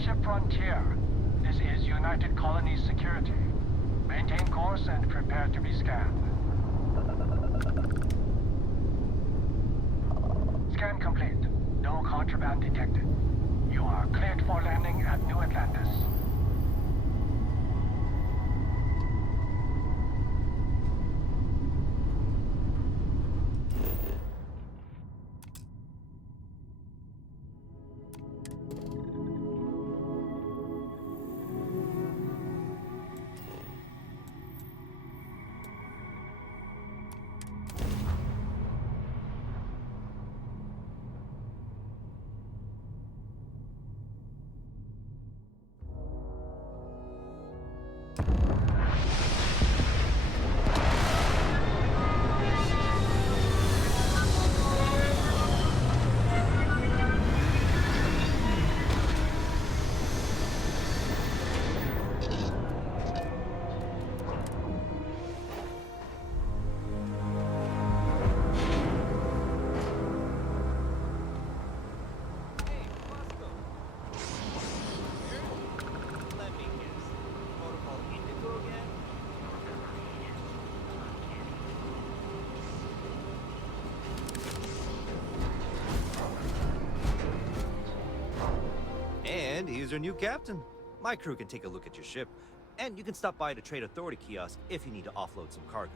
Starship Frontier. This is United Colonies Security. Maintain course and prepare to be scanned. Scan complete. No contraband detected. You are cleared for landing at New Atlantis. And he's your new captain. My crew can take a look at your ship, and you can stop by the Trade Authority kiosk if you need to offload some cargo.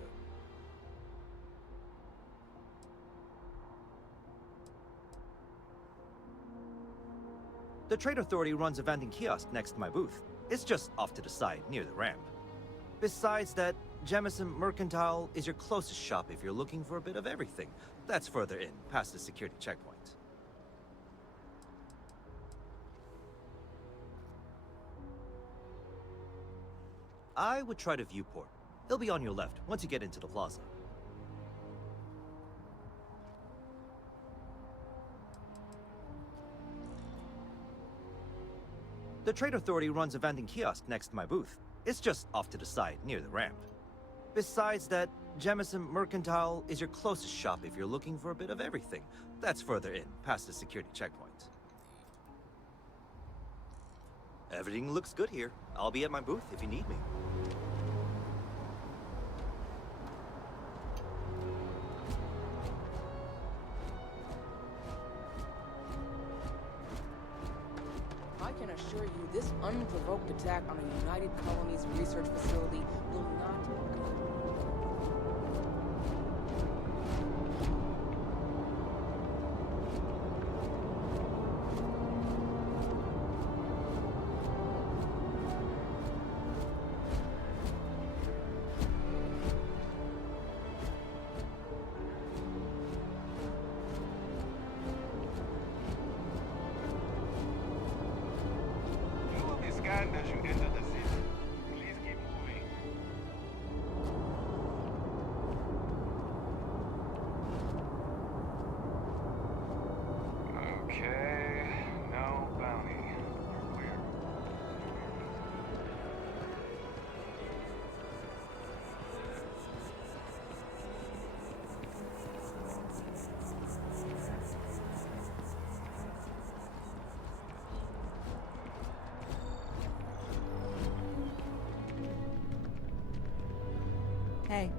The Trade Authority runs a vending kiosk next to my booth. It's just off to the side, near the ramp. Besides that, Jemison Mercantile is your closest shop if you're looking for a bit of everything. That's further in, past the security checkpoint. I would try the viewport. It'll be on your left once you get into the plaza. The Trade Authority runs a vending kiosk next to my booth. It's just off to the side, near the ramp. Besides that, Jemison Mercantile is your closest shop if you're looking for a bit of everything. That's further in, past the security checkpoint. Everything looks good here. I'll be at my booth if you need me. I can assure you this unprovoked attack on a United Colonies research facility will not go. As you enter the city, please keep moving. Okay, no bounty. You're clear. Hey.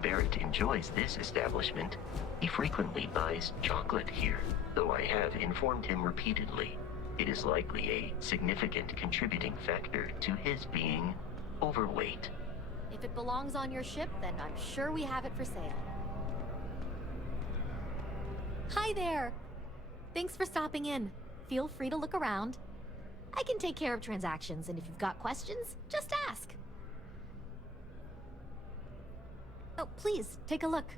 Barrett enjoys this establishment. He frequently buys chocolate here, though I have informed him repeatedly it is likely a significant contributing factor to his being overweight. If it belongs on your ship, then I'm sure we have it for sale. Hi there! Thanks for stopping in. Feel free to look around. I can take care of transactions, and if you've got questions, just ask. Oh, please, take a look.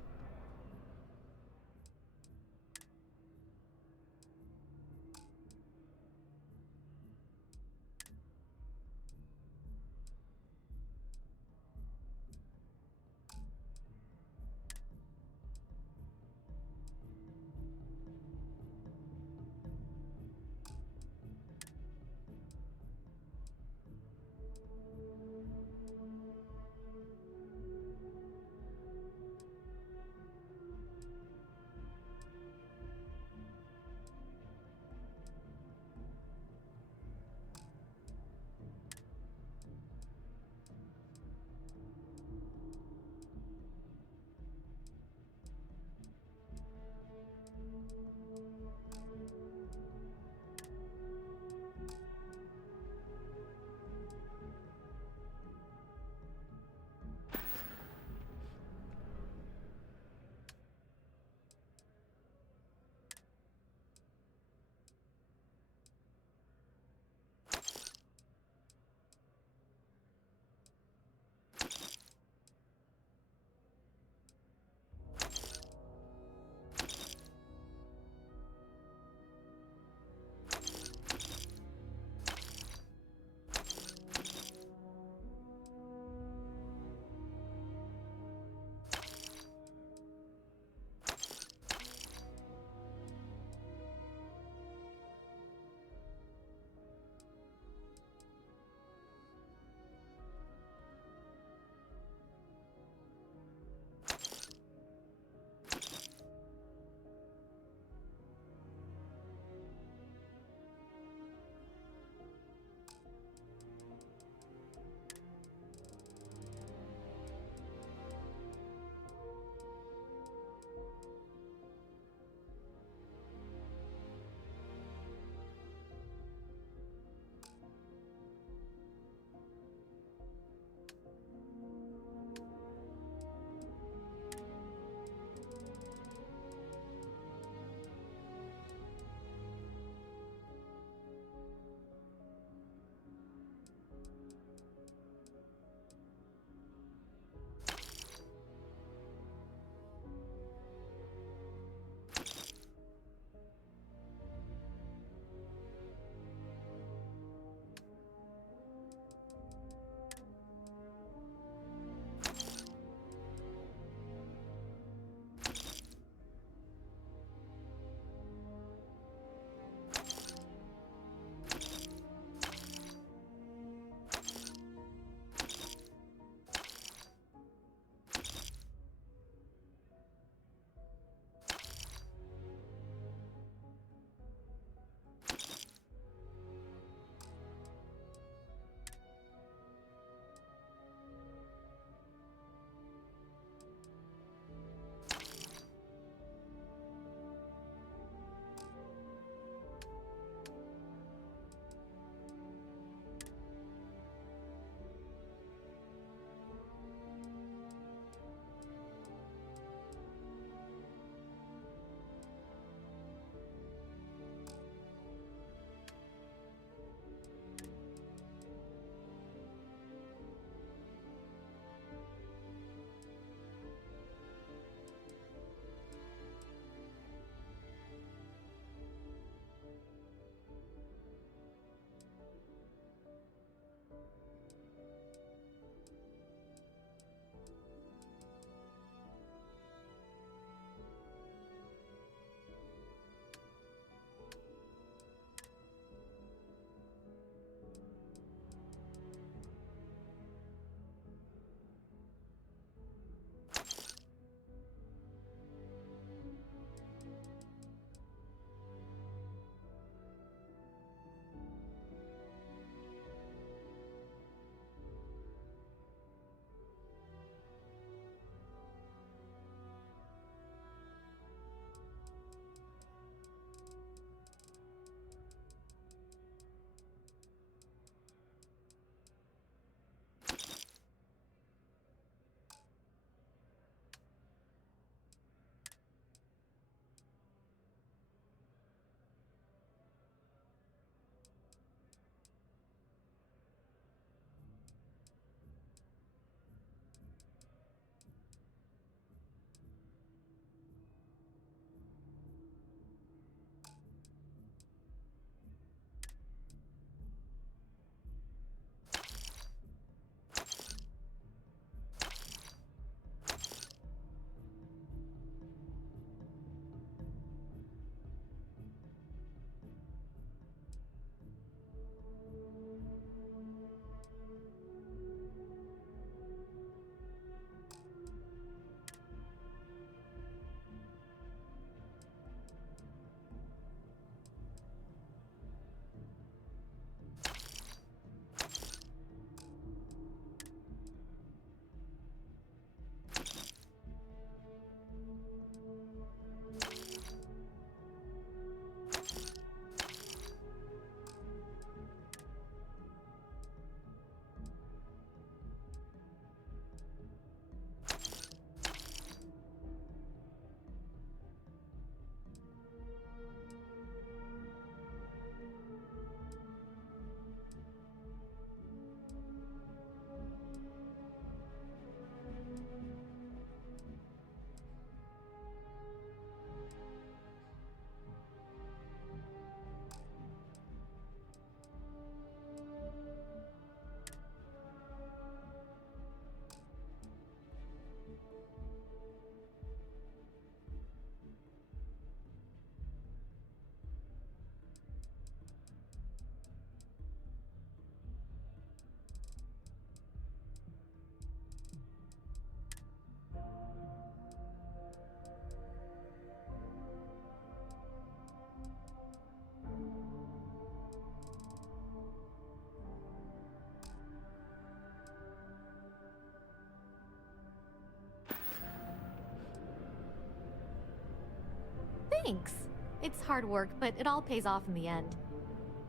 Thanks. It's hard work, but it all pays off in the end.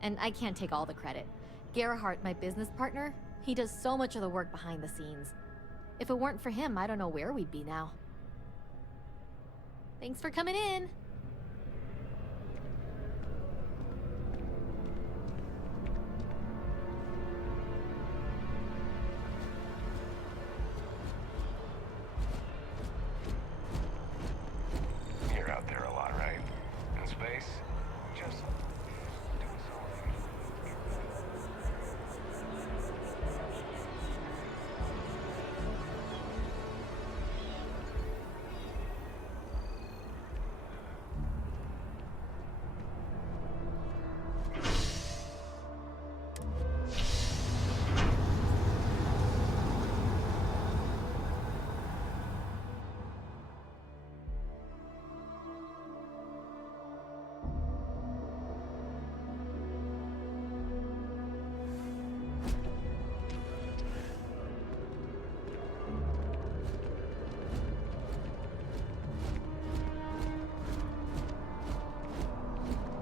And I can't take all the credit. Gerhardt, my business partner, he does so much of the work behind the scenes. If it weren't for him, I don't know where we'd be now. Thanks for coming in. You're out there a lot, right? In space? Just doing something.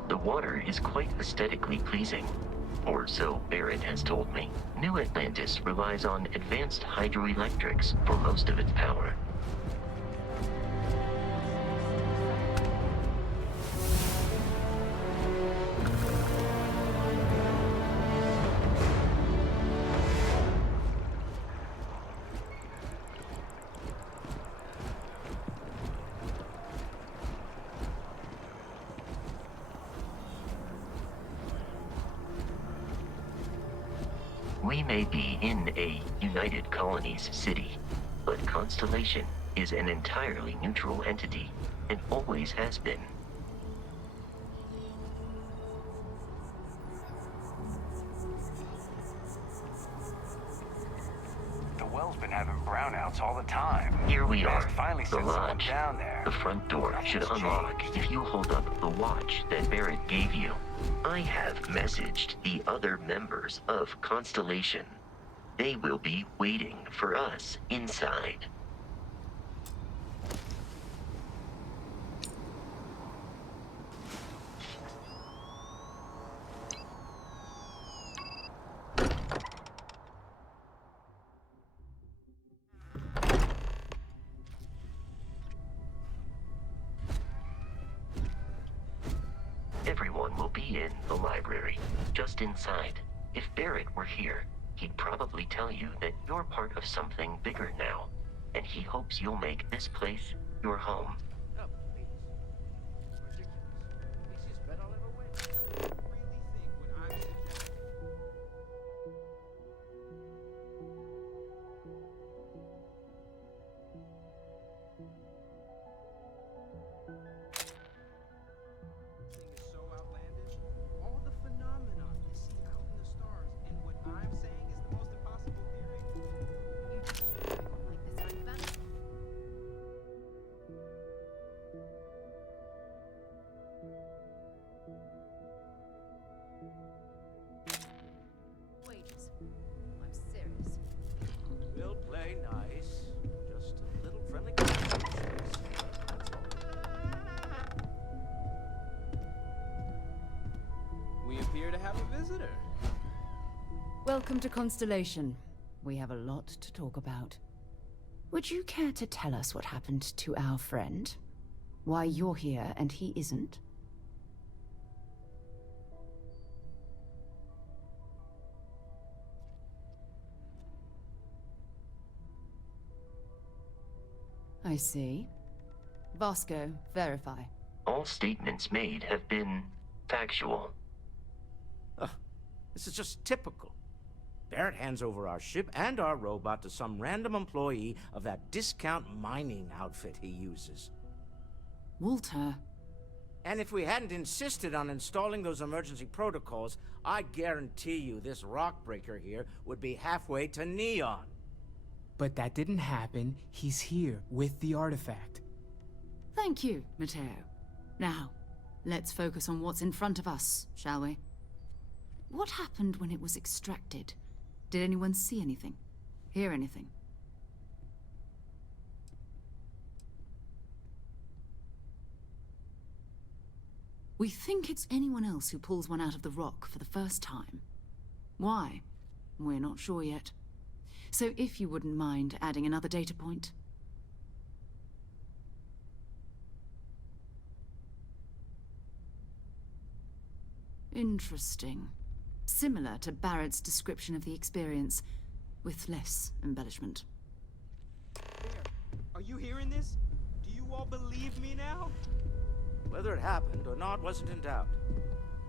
The water is quite aesthetically pleasing, or so Barrett has told me. New Atlantis relies on advanced hydroelectrics for most of its power. We may be in a United Colonies city, but Constellation is an entirely neutral entity, and always has been. The well's been having brownouts all the time. Here we are, Finally the sent someone lodge. down there. The front door should unlock if you hold up the watch that Barrett gave you. I have messaged the other members of Constellation. They will be waiting for us inside. Everyone will be in the library, just inside. If Barrett were here, he'd probably tell you that you're part of something bigger now, and he hopes you'll make this place your home. Oh, please. Ridiculous. Easiest bet I'll ever win. Really think what I'm suggesting. Thing is so outlandish. All the phenomena you see out in the stars, and what I'm saying is the most impossible theory. You just keep going like this, aren't you, Ben? Wages. I'm serious. We'll play nice. Just a little friendly competition. That's all. We appear to have a visitor. Welcome to Constellation. We have a lot to talk about. Would you care to tell us what happened to our friend? Why you're here and he isn't? I see. Vasco, verify. All statements made have been factual. This is just typical. Barrett hands over our ship and our robot to some random employee of that discount mining outfit he uses. Walter. And if we hadn't insisted on installing those emergency protocols, I guarantee you this rock breaker here would be halfway to Neon. But that didn't happen. He's here with the artifact. Thank you, Matteo. Now, let's focus on what's in front of us, shall we? What happened when it was extracted? Did anyone see anything? Hear anything? We think it's anyone else who pulls one out of the rock for the first time. Why? We're not sure yet. So if you wouldn't mind adding another data point. Interesting. Similar to Barrett's description of the experience, with less embellishment. There. Are you hearing this? Do you all believe me now? Whether it happened or not wasn't in doubt.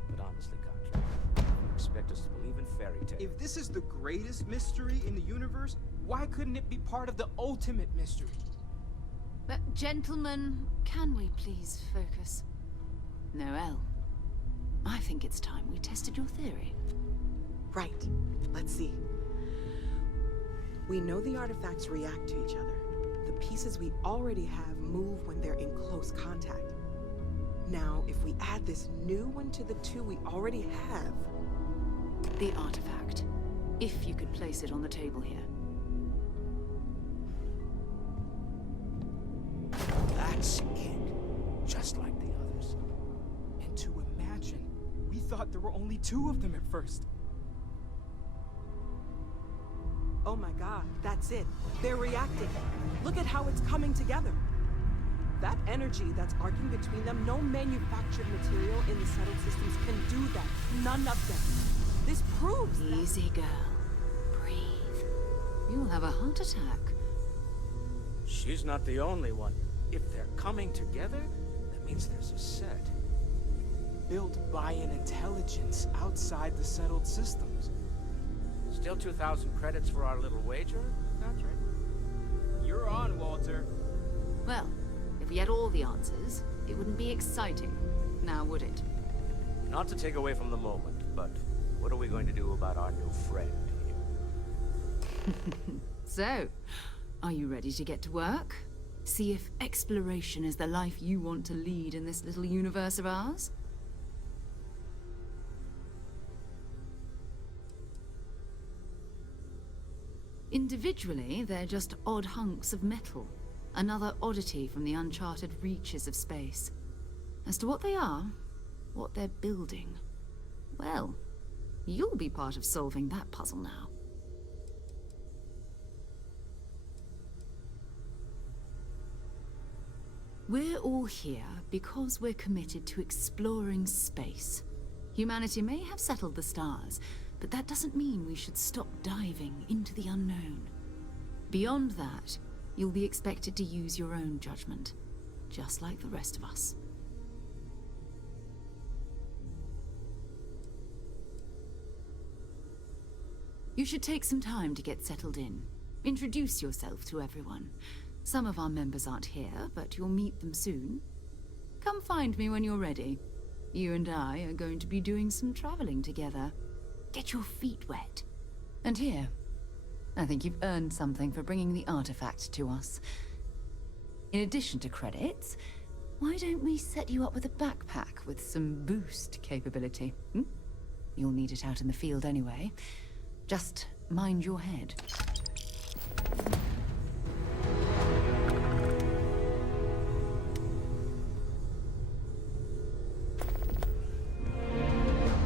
But honestly, Contract, you expect us to believe in fairy tales. If this is the greatest mystery in the universe, why couldn't it be part of the ultimate mystery? But gentlemen, can we please focus? Noel, I think it's time we tested your theory. Right. Let's see. We know the artifacts react to each other. The pieces we already have move when they're in close contact. Now, if we add this new one to the two we already have... The artifact. If you could place it on the table here. That's it. Just like the others. And to imagine, we thought there were only 2 of them at first. Oh my god, that's it. They're reacting. Look at how it's coming together. That energy that's arcing between them, no manufactured material in the settled systems can do that. None of them. This proves that... Easy, girl. Breathe. You'll have a heart attack. She's not the only one. If they're coming together, that means there's a set. Built by an intelligence outside the settled systems. Still 2,000 credits for our little wager, Contract? You're on, Walter. Well, if we had all the answers, it wouldn't be exciting, now would it? Not to take away from the moment, but what are we going to do about our new friend here? So, are you ready to get to work? See if exploration is the life you want to lead in this little universe of ours? Individually, they're just odd hunks of metal. Another oddity from the uncharted reaches of space. As to what they are, what they're building, well, you'll be part of solving that puzzle now. We're all here because we're committed to exploring space. Humanity may have settled the stars, but that doesn't mean we should stop diving into the unknown. Beyond that, you'll be expected to use your own judgment, just like the rest of us. You should take some time to get settled in. Introduce yourself to everyone. Some of our members aren't here, but you'll meet them soon. Come find me when you're ready. You and I are going to be doing some traveling together. Get your feet wet. And here, I think you've earned something for bringing the artifact to us. In addition to credits, why don't we set you up with a backpack with some boost capability? You'll need it out in the field anyway. Just mind your head.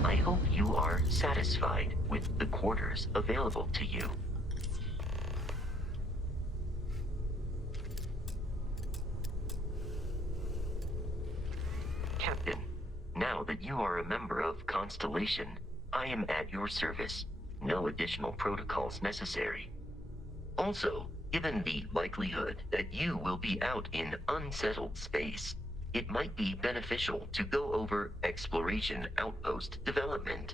I hope you are satisfied with the quarters available to you. Captain, now that you are a member of Constellation, I am at your service. No additional protocols necessary. Also, given the likelihood that you will be out in unsettled space, it might be beneficial to go over exploration outpost development,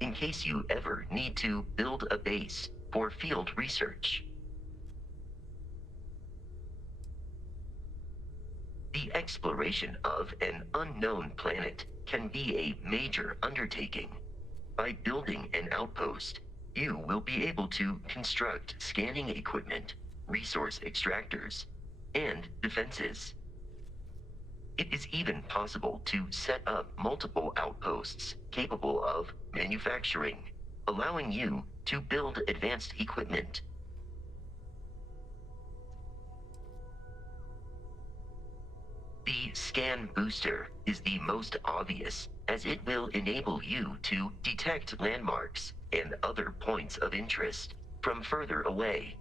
in case you ever need to build a base for field research. The exploration of an unknown planet can be a major undertaking. By building an outpost, you will be able to construct scanning equipment, resource extractors, and defenses. It is even possible to set up multiple outposts capable of manufacturing, allowing you to build advanced equipment. The scan booster is the most obvious, as it will enable you to detect landmarks and other points of interest from further away.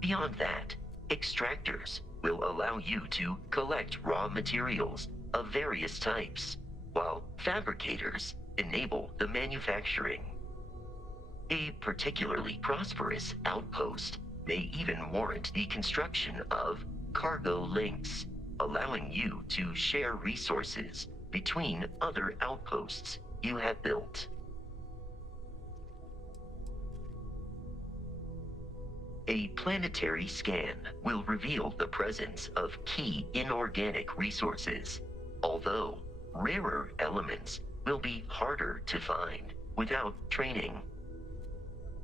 Beyond that, extractors will allow you to collect raw materials of various types, while fabricators enable the manufacturing. A particularly prosperous outpost may even warrant the construction of cargo links, allowing you to share resources between other outposts you have built. A planetary scan will reveal the presence of key inorganic resources, although rarer elements will be harder to find without training.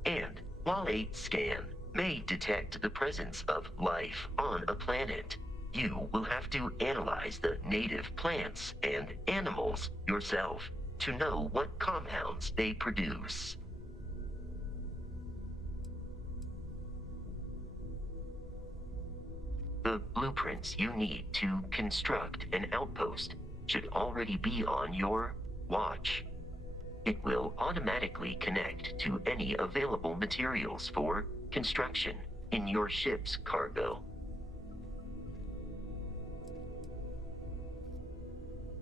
And while a scan may detect the presence of life on a planet, you will have to analyze the native plants and animals yourself to know what compounds they produce. The blueprints you need to construct an outpost should already be on your watch. It will automatically connect to any available materials for construction in your ship's cargo.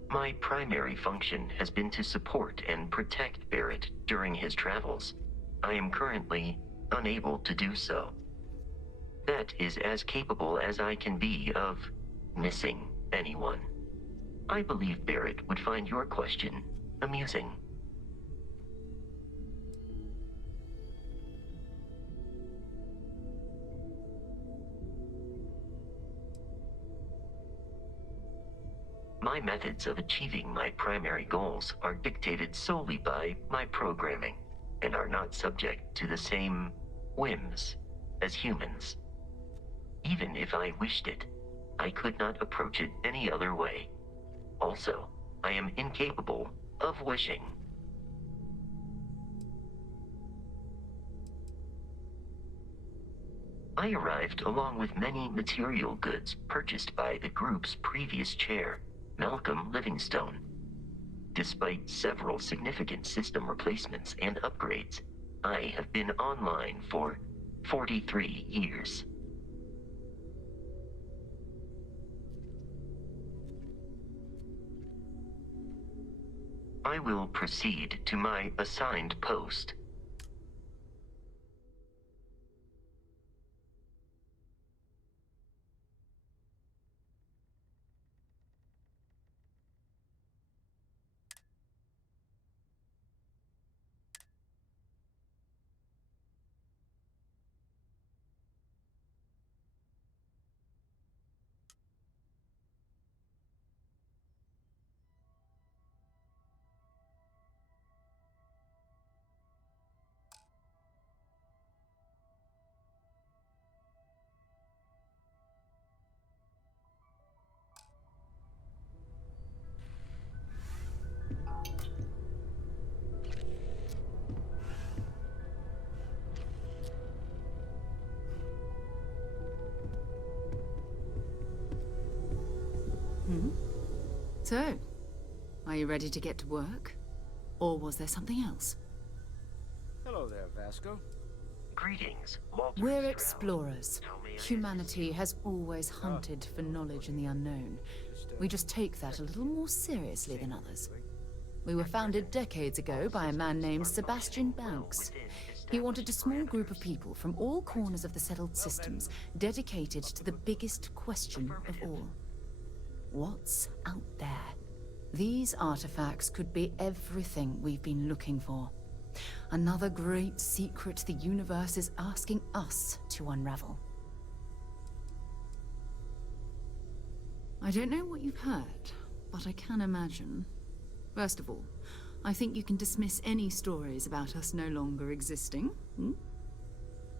My primary function has been to support and protect Barrett during his travels. I am currently unable to do so. That is as capable as I can be of missing anyone. I believe Barrett would find your question amusing. My methods of achieving my primary goals are dictated solely by my programming and are not subject to the same whims as humans. Even if I wished it, I could not approach it any other way. Also, I am incapable of wishing. I arrived along with many material goods purchased by the group's previous chair, Malcolm Livingstone. Despite several significant system replacements and upgrades, I have been online for 43 years. I will proceed to my assigned post. So, are you ready to get to work? Or was there something else? Hello there, Vasco. Greetings, Walter. We're Strauss. explorers. How may I Humanity has always hunted for knowledge in the unknown. We just take that a little more seriously than others. We were founded decades ago by a man named Sebastian Banks. He wanted a small group of people from all corners of the settled systems dedicated to the biggest question of all. What's out there? These artifacts could be everything we've been looking for. Another great secret the universe is asking us to unravel. I don't know what you've heard, but I can imagine. First of all, I think you can dismiss any stories about us no longer existing.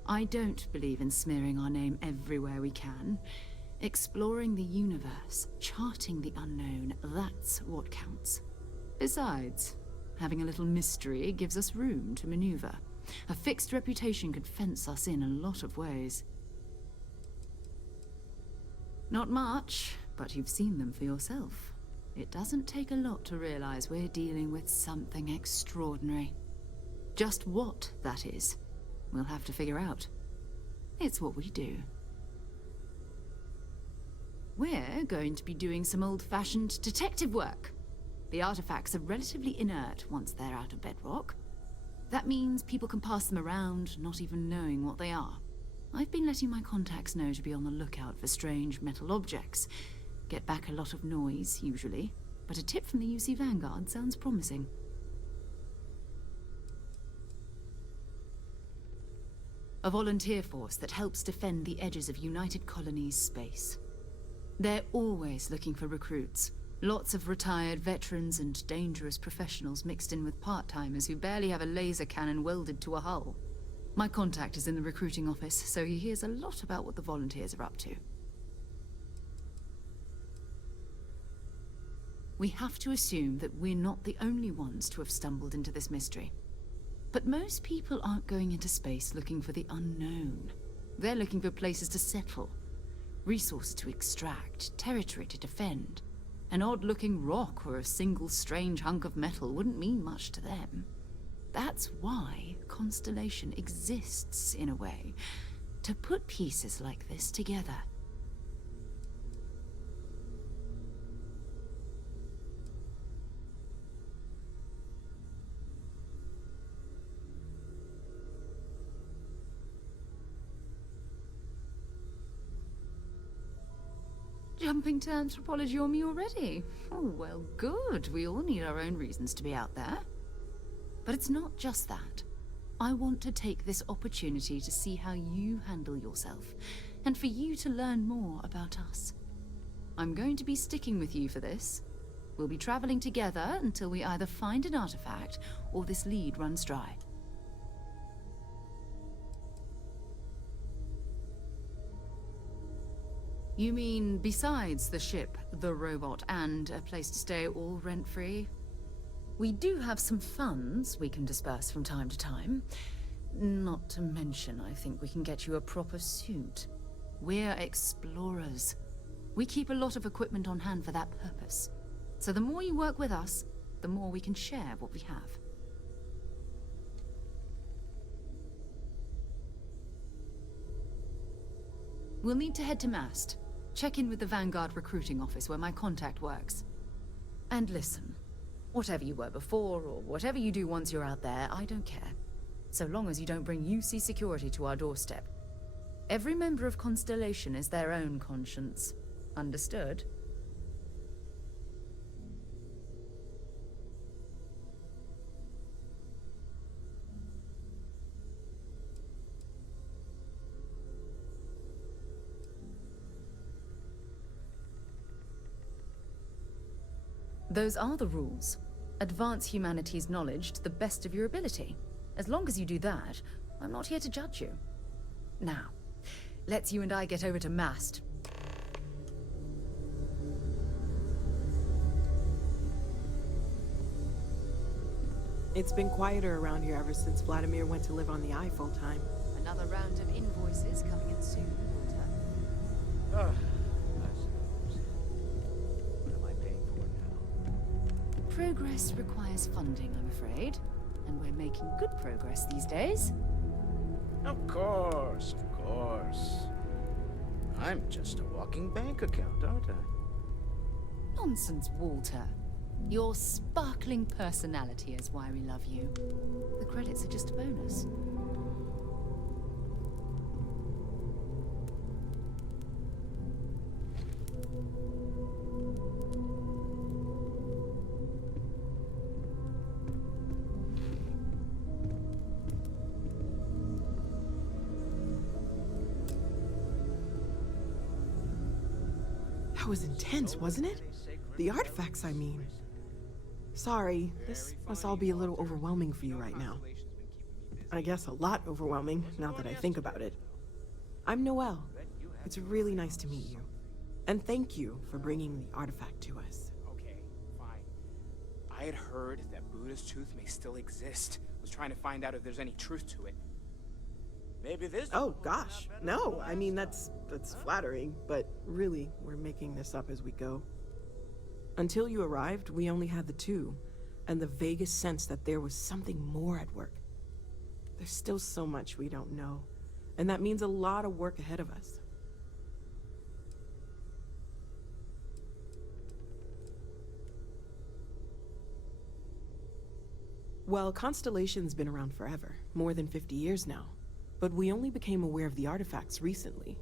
I don't believe in smearing our name everywhere we can. Exploring the universe, charting the unknown, that's what counts. Besides, having a little mystery gives us room to maneuver. A fixed reputation could fence us in a lot of ways. Not much, but you've seen them for yourself. It doesn't take a lot to realize we're dealing with something extraordinary. Just what that is, we'll have to figure out. It's what we do. We're going to be doing some old-fashioned detective work. The artifacts are relatively inert once they're out of bedrock. That means people can pass them around, not even knowing what they are. I've been letting my contacts know to be on the lookout for strange metal objects. Get back a lot of noise, usually, but a tip from the UC Vanguard sounds promising. A volunteer force that helps defend the edges of United Colonies space. They're always looking for recruits. Lots of retired veterans and dangerous professionals mixed in with part-timers who barely have a laser cannon welded to a hull. My contact is in the recruiting office, so he hears a lot about what the volunteers are up to. We have to assume that we're not the only ones to have stumbled into this mystery. But most people aren't going into space looking for the unknown. They're looking for places to settle, resources to extract, territory to defend. An odd-looking rock or a single strange hunk of metal wouldn't mean much to them. That's why Constellation exists, in a way, to put pieces like this together. Jumping to anthropology on me already? Oh, well, good. We all need our own reasons to be out there. But it's not just that. I want to take this opportunity to see how you handle yourself, and for you to learn more about us. I'm going to be sticking with you for this. We'll be traveling together until we either find an artifact or this lead runs dry. You mean besides the ship, the robot, and a place to stay all rent-free? We do have some funds we can disperse from time to time. Not to mention, I think we can get you a proper suit. We're explorers. We keep a lot of equipment on hand for that purpose. So the more you work with us, the more we can share what we have. We'll need to head to Mast. Check in with the Vanguard recruiting office where my contact works. And listen, whatever you were before, or whatever you do once you're out there, I don't care. So long as you don't bring UC security to our doorstep. Every member of Constellation is their own conscience. Understood? Those are the rules. Advance humanity's knowledge to the best of your ability. As long as you do that, I'm not here to judge you. Now, let's you and I get over to Mast. It's been quieter around here ever since Vladimir went to live on the Eye full-time. Another round of invoices coming in soon, Walter. I suppose. What am I paying for now? Progress requires funding, I'm afraid. And we're making good progress these days. Of course, of course. I'm just a walking bank account, aren't I? Nonsense, Walter. Your sparkling personality is why we love you. The credits are just a bonus. That was intense, wasn't it? The artifacts, I mean. Sorry, this must all be a little overwhelming for you right now. I guess a lot overwhelming, now that I think about it. I'm Noelle. It's really nice to meet you. And thank you for bringing the artifact to us. Okay, fine. I had heard that Buddha's tooth may still exist. Was trying to find out if there's any truth to it. Maybe this. Oh gosh, no. I mean, that's flattering, but really, we're making this up as we go. Until you arrived, we only had the two, and the vaguest sense that there was something more at work. There's still so much we don't know, and that means a lot of work ahead of us. Well, Constellation's been around forever, more than 50 years now. But we only became aware of the artifacts recently.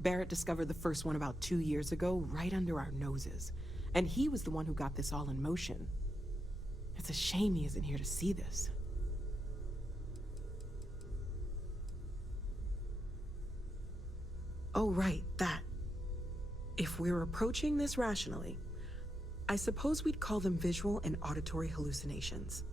Barrett discovered the first one about 2 years ago, right under our noses. And he was the one who got this all in motion. It's a shame he isn't here to see this. Oh, right, that. If we're approaching this rationally, I suppose we'd call them visual and auditory hallucinations.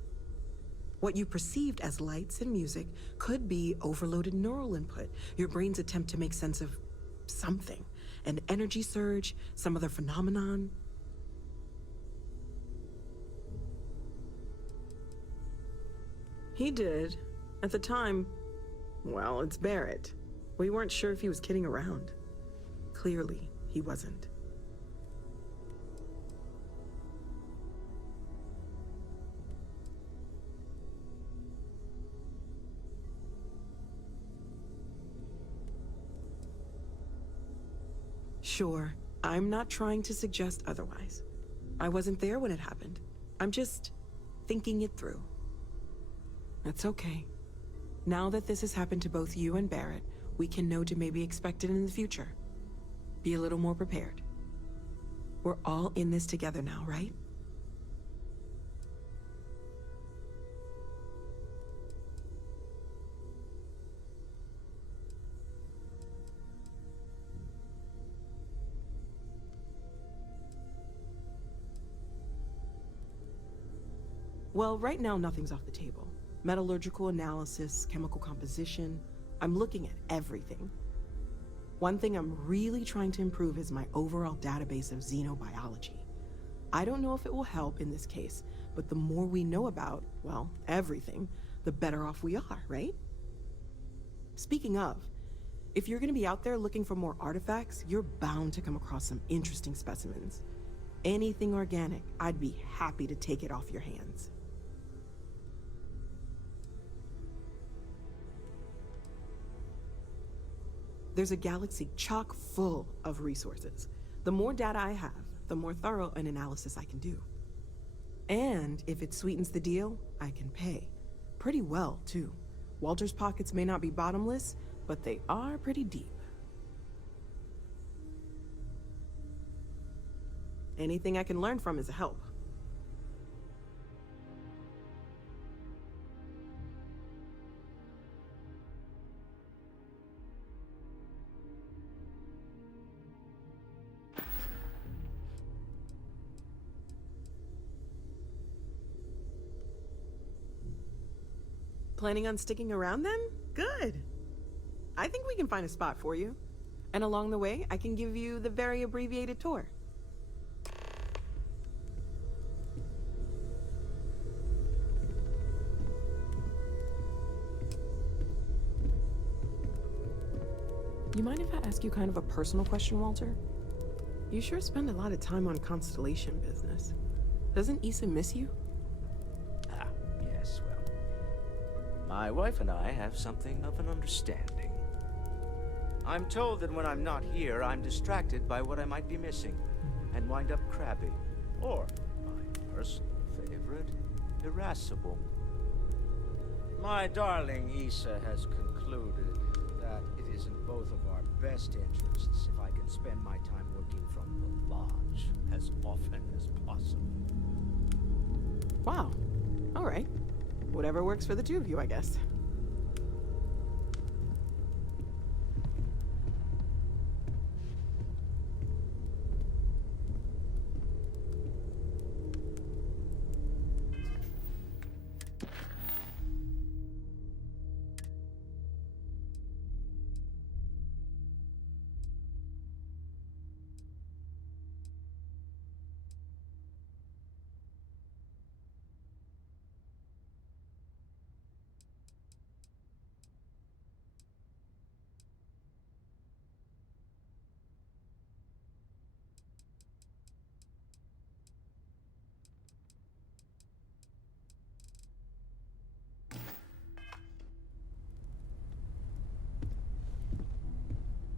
What you perceived as lights and music could be overloaded neural input, your brain's attempt to make sense of something. An energy surge, some other phenomenon. He did. At the time, well, it's Barrett. We weren't sure if he was kidding around. Clearly, he wasn't. Sure, I'm not trying to suggest otherwise. I wasn't there when it happened. I'm just thinking it through. It's okay. Now that this has happened to both you and Barrett, we can know to maybe expect it in the future. Be a little more prepared. We're all in this together now, right? Well, right now nothing's off the table. Metallurgical analysis, chemical composition. I'm looking at everything. One thing I'm really trying to improve is my overall database of xenobiology. I don't know if it will help in this case, but the more we know about, well, everything, the better off we are, right? Speaking of, if you're gonna be out there looking for more artifacts, you're bound to come across some interesting specimens. Anything organic, I'd be happy to take it off your hands. There's a galaxy chock full of resources. The more data I have, the more thorough an analysis I can do. And if it sweetens the deal, I can pay. Pretty well, too. Walter's pockets may not be bottomless, but they are pretty deep. Anything I can learn from is a help. Planning on sticking around then? Good. I think we can find a spot for you. And along the way, I can give you the very abbreviated tour. You mind if I ask you kind of a personal question, Walter? You sure spend a lot of time on Constellation business. Doesn't Issa miss you? Yes, well, my wife and I have something of an understanding. I'm told that when I'm not here, I'm distracted by what I might be missing, and wind up crabby, or, my personal favorite, irascible. My darling Issa has concluded that it is in both of our best interests if I can spend my time working from the lodge as often as possible. Wow. All right. Whatever works for the two of you, I guess.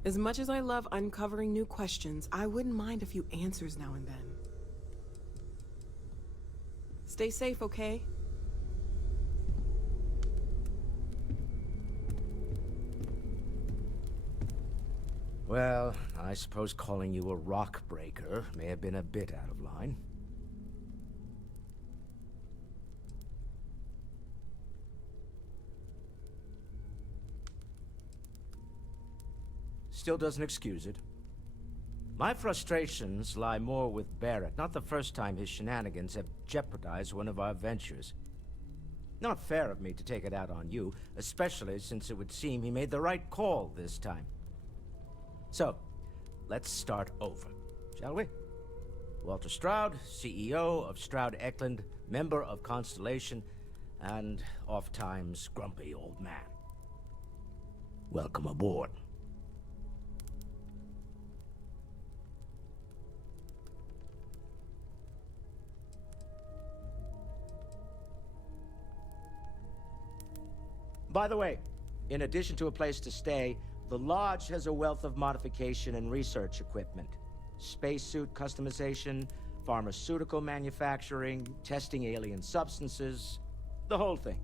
As much as I love uncovering new questions, I wouldn't mind a few answers now and then. Stay safe, okay? Well, I suppose calling you a rock breaker may have been a bit out of line. Still doesn't excuse it. My frustrations lie more with Barrett. Not the first time his shenanigans have jeopardized one of our ventures. Not fair of me to take it out on you, especially since it would seem he made the right call this time. So, let's start over, shall we? Walter Stroud, CEO of Stroud Eklund, member of Constellation, and oft-times grumpy old man. Welcome aboard. By the way, in addition to a place to stay, the Lodge has a wealth of modification and research equipment. Spacesuit customization, pharmaceutical manufacturing, testing alien substances, the whole thing.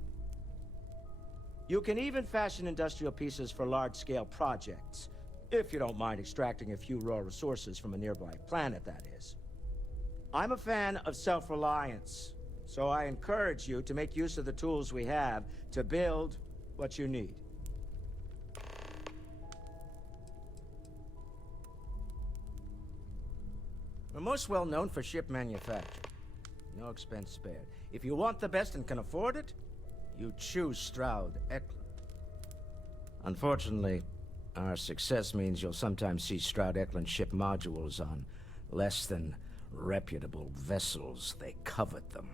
You can even fashion industrial pieces for large-scale projects, if you don't mind extracting a few raw resources from a nearby planet, that is. I'm a fan of self-reliance, so I encourage you to make use of the tools we have to build what you need. We're most well known for ship manufacture. No expense spared. If you want the best and can afford it, you choose Stroud Eklund. Unfortunately, our success means you'll sometimes see Stroud Eklund ship modules on less than reputable vessels. They covet them.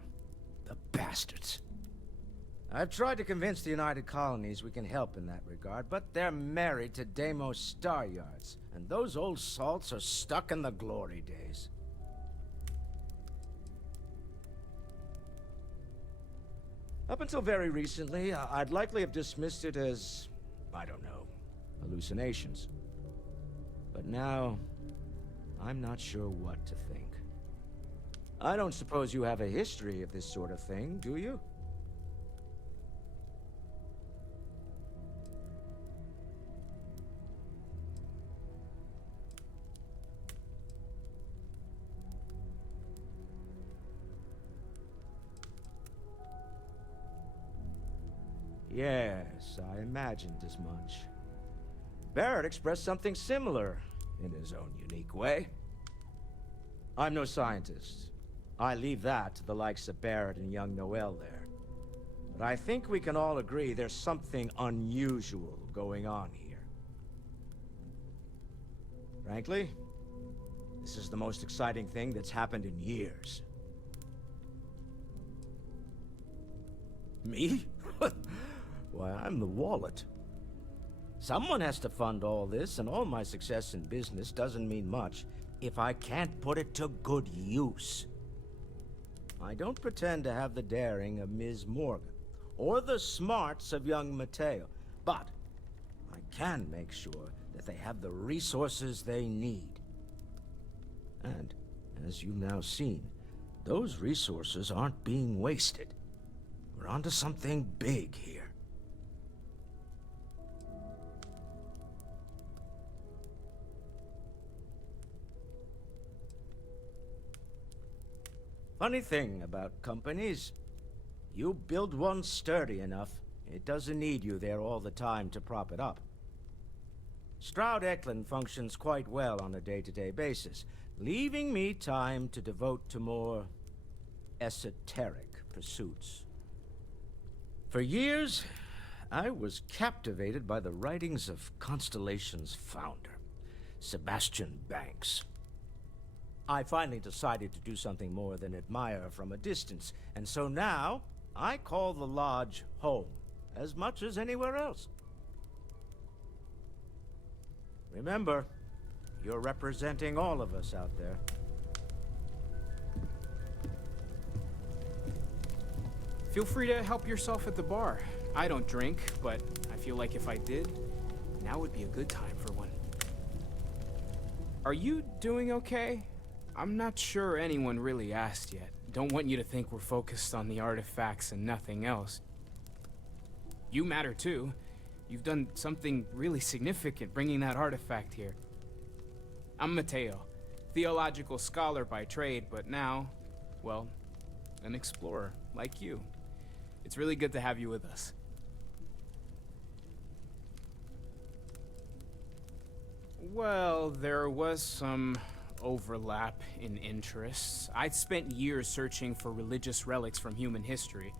The bastards. I've tried to convince the United Colonies we can help in that regard, but they're married to Deimos Star Yards, and those old salts are stuck in the glory days. Up until very recently, I'd likely have dismissed it as, I don't know, hallucinations. But now, I'm not sure what to think. I don't suppose you have a history of this sort of thing, do you? Yes, I imagined as much. Barrett expressed something similar, in his own unique way. I'm no scientist. I leave that to the likes of Barrett and young Noel there. But I think we can all agree there's something unusual going on here. Frankly, this is the most exciting thing that's happened in years. Me? Why, I'm the wallet. Someone has to fund all this, and all my success in business doesn't mean much if I can't put it to good use. I don't pretend to have the daring of Ms. Morgan, or the smarts of young Mateo, but I can make sure that they have the resources they need. And, as you've now seen, those resources aren't being wasted. We're onto something big here. Funny thing about companies, you build one sturdy enough, it doesn't need you there all the time to prop it up. Stroud Eklund functions quite well on a day-to-day basis, leaving me time to devote to more esoteric pursuits. For years, I was captivated by the writings of Constellation's founder, Sebastian Banks. I finally decided to do something more than admire from a distance, and so now I call the Lodge home as much as anywhere else. Remember, you're representing all of us out there. Feel free to help yourself at the bar. I don't drink, but I feel like if I did, now would be a good time for one. Are you doing okay? I'm not sure anyone really asked yet. Don't want you to think we're focused on the artifacts and nothing else. You matter too. You've done something really significant bringing that artifact here. I'm Mateo, theological scholar by trade, but now, well, an explorer like you. It's really good to have you with us. Well, there was some overlap in interests. I'd spent years searching for religious relics from human history.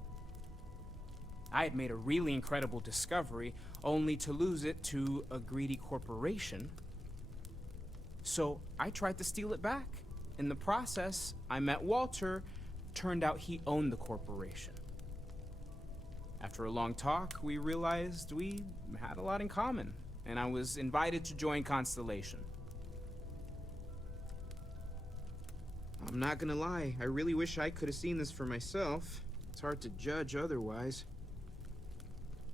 I had made a really incredible discovery, only to lose it to a greedy corporation. So I tried to steal it back. In the process, I met Walter. Turned out he owned the corporation. After a long talk, we realized we had a lot in common, and I was invited to join Constellation. I'm not gonna lie, I really wish I could have seen this for myself. It's hard to judge otherwise.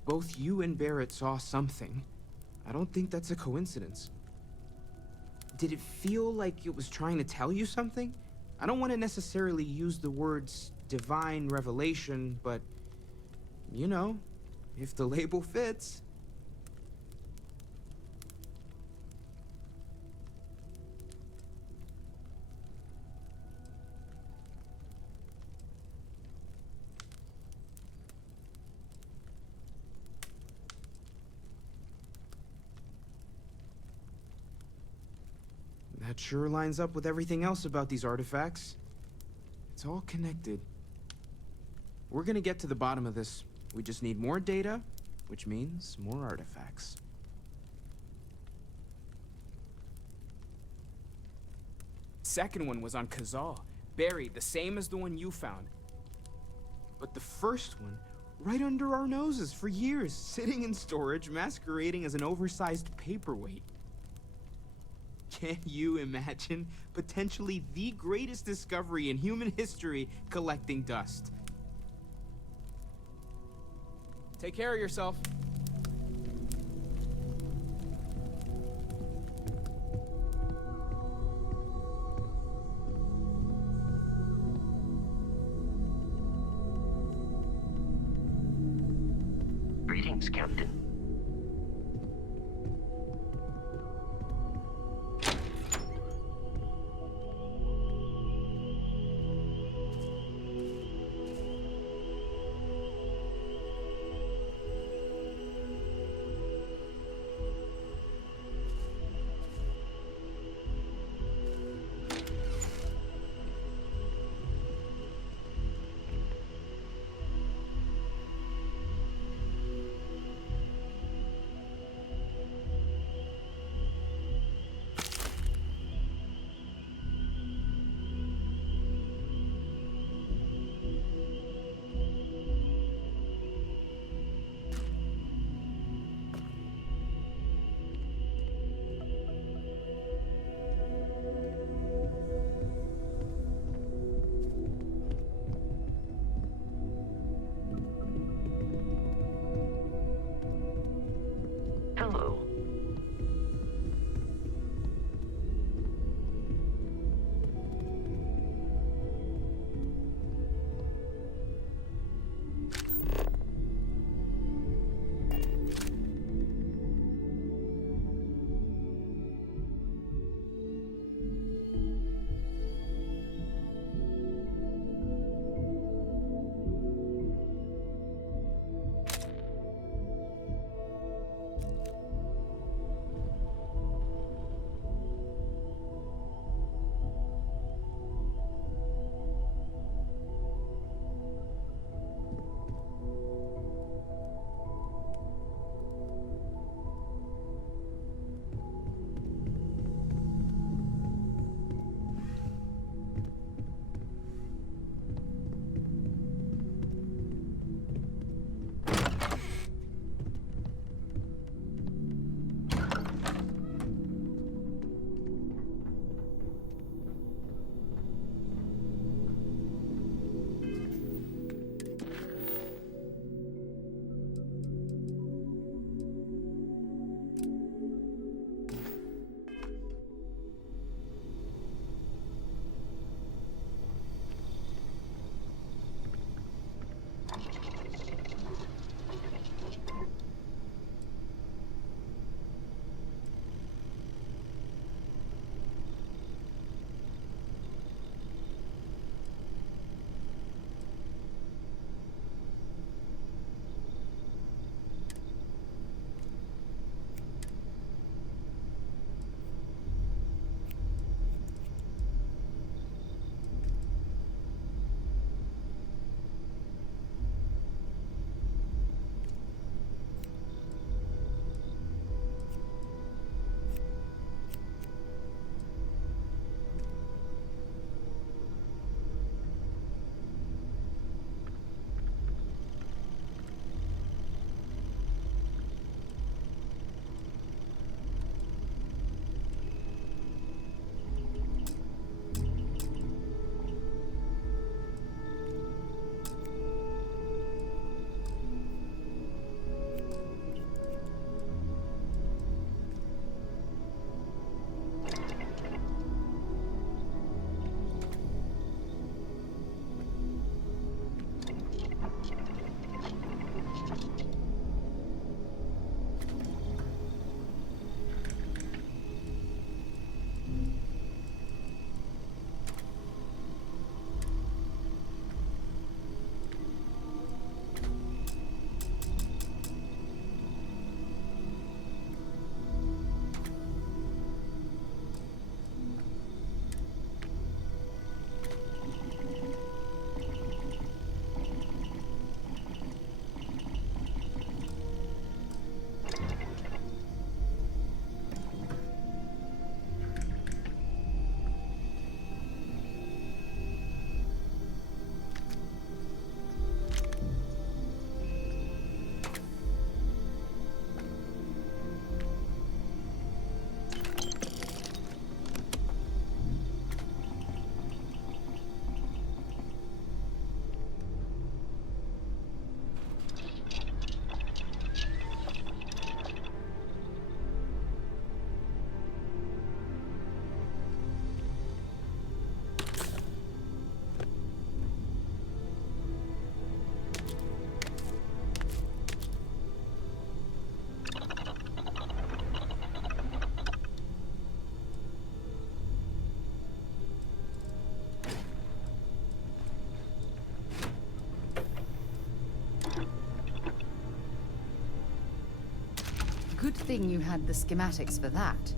Both you and Barrett saw something. I don't think that's a coincidence. Did it feel like it was trying to tell you something? I don't want to necessarily use the words divine revelation, but you know, if the label fits. That sure lines up with everything else about these artifacts. It's all connected. We're gonna get to the bottom of this. We just need more data, which means more artifacts. Second one was on Kazal, buried, the same as the one you found. But the first one, right under our noses for years, sitting in storage, masquerading as an oversized paperweight. Can you imagine potentially the greatest discovery in human history collecting dust? Take care of yourself. Greetings, Captain. Good thing you had the schematics for that.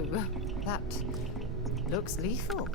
that looks lethal.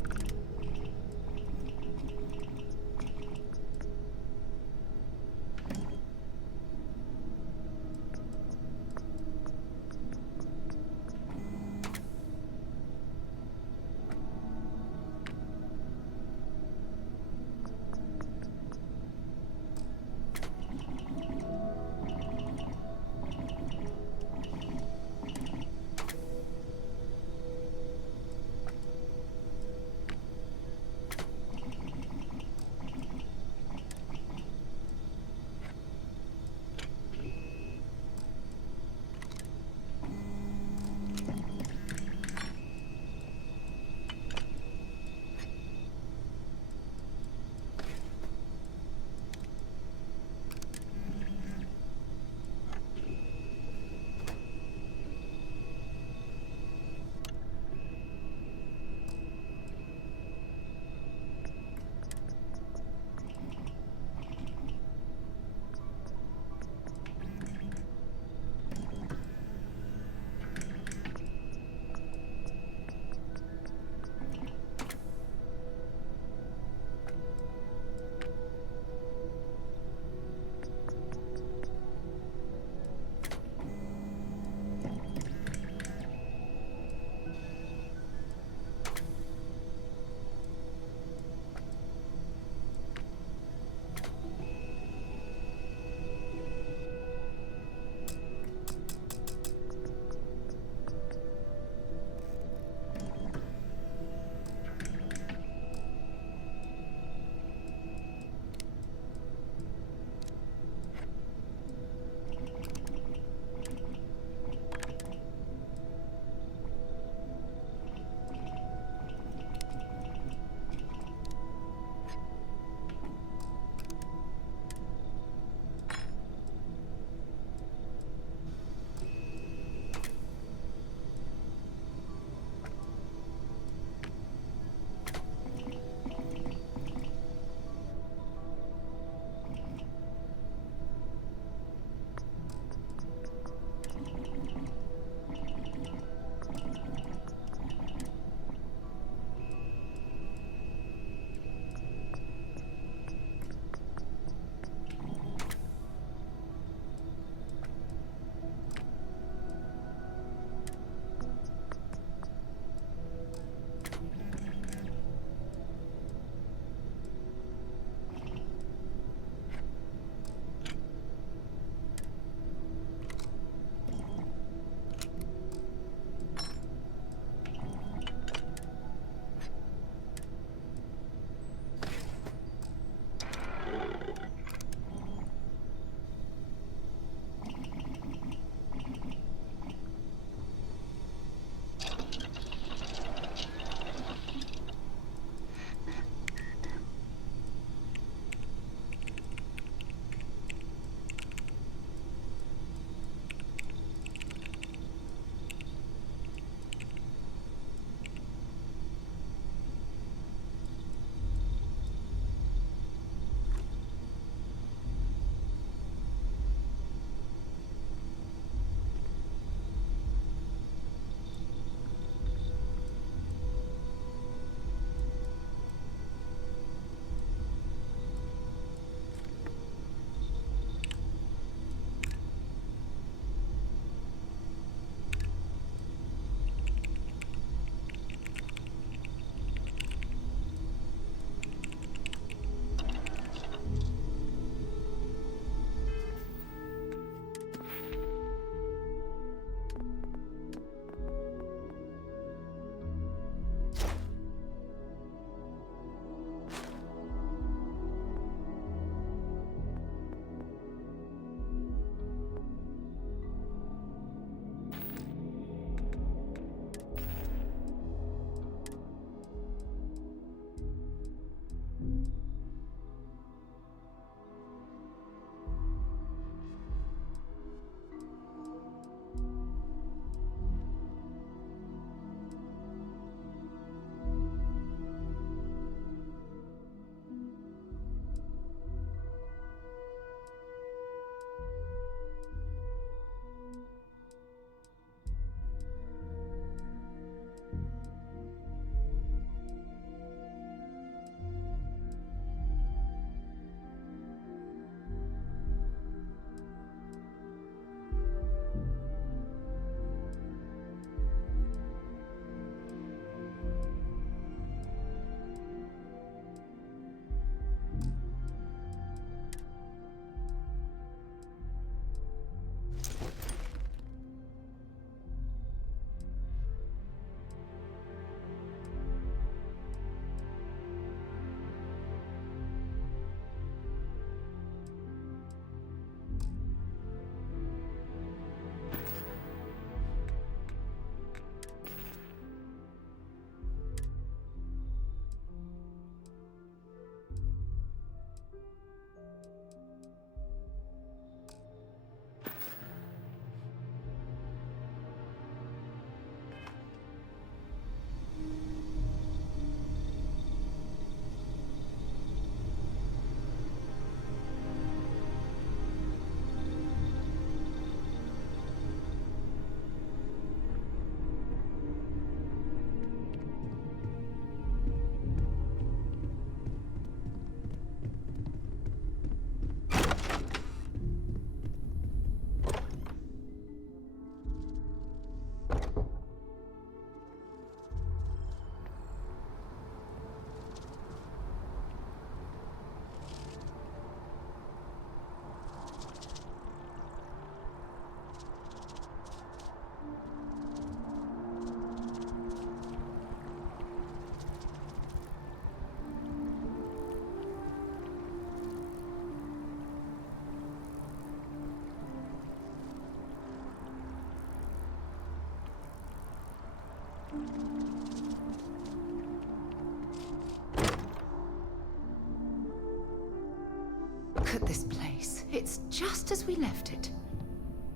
Look at this place. It's just as we left it.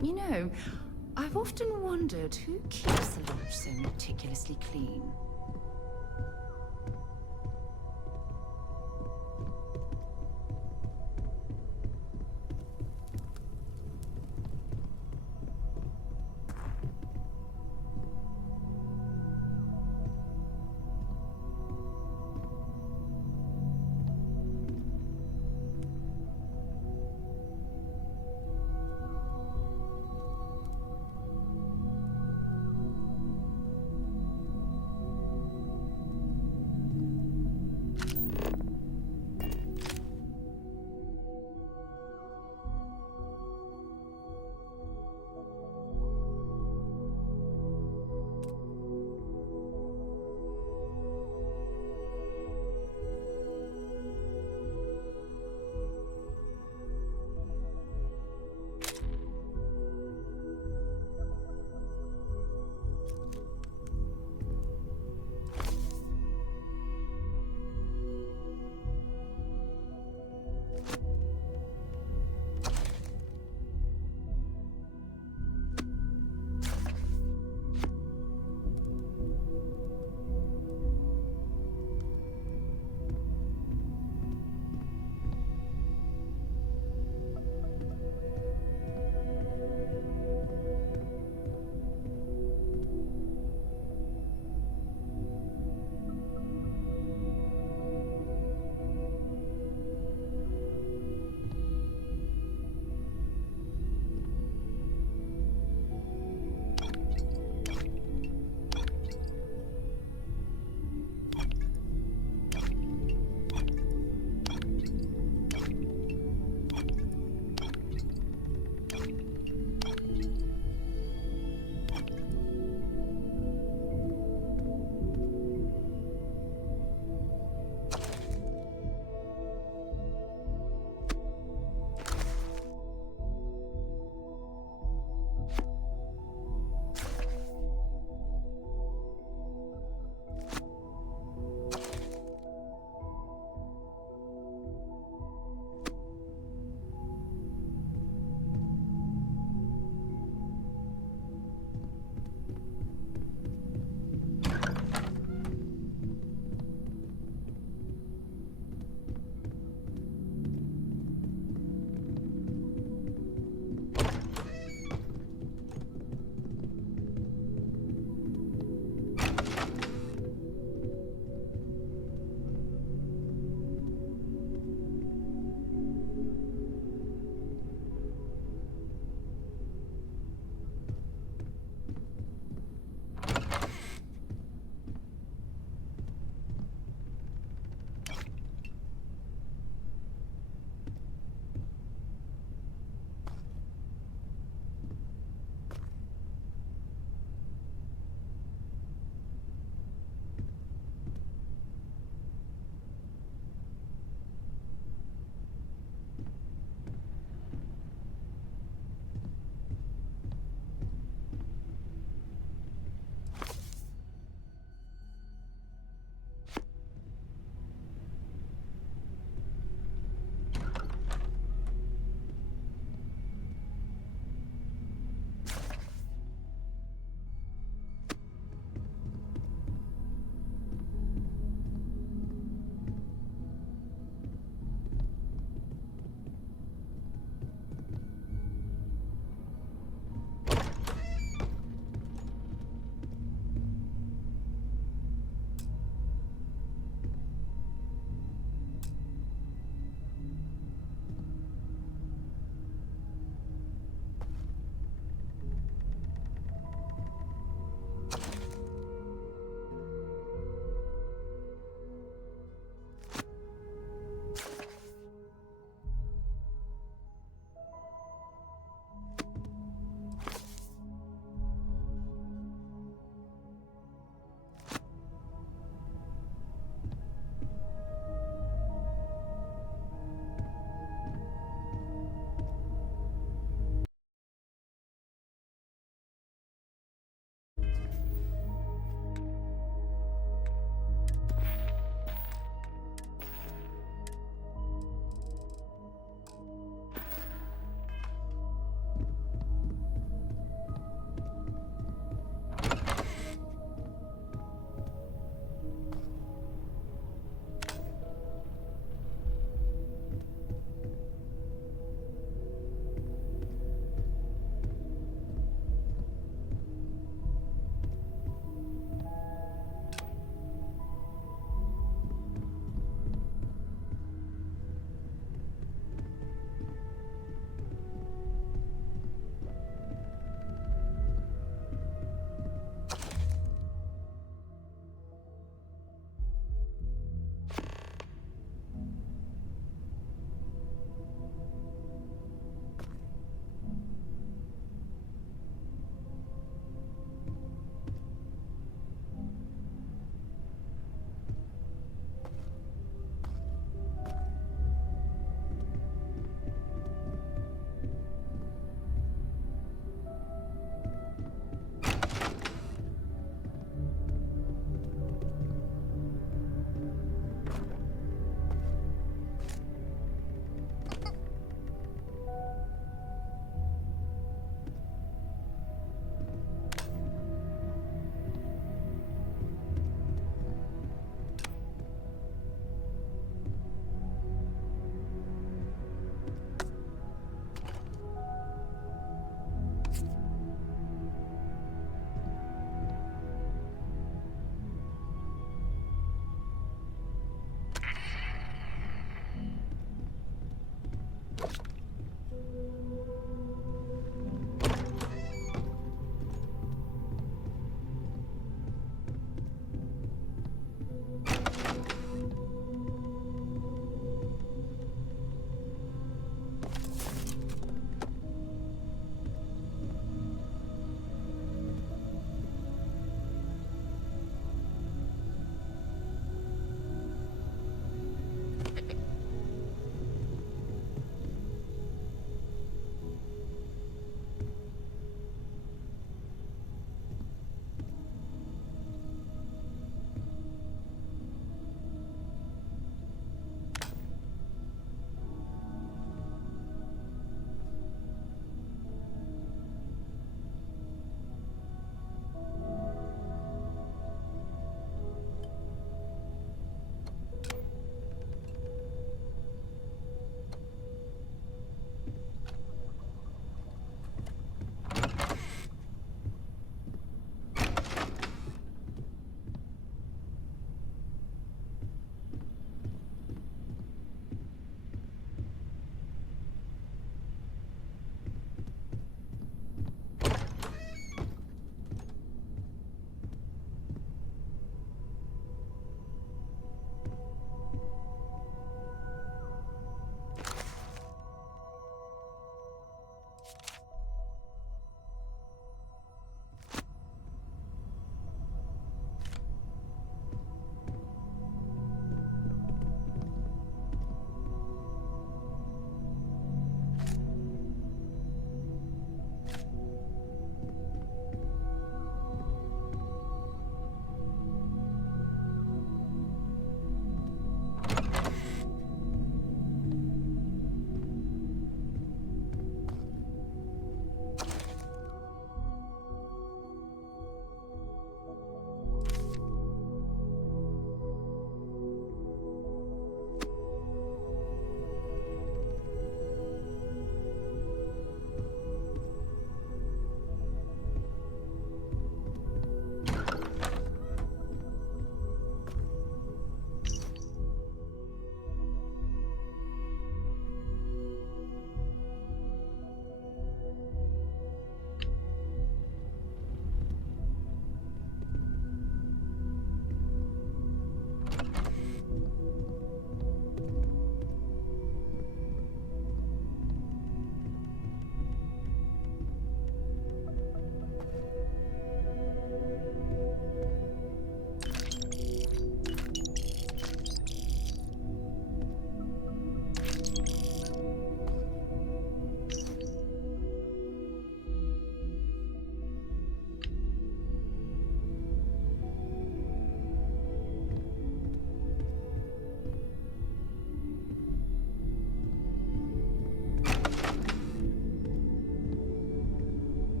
You know, I've often wondered who keeps the lodge so meticulously clean.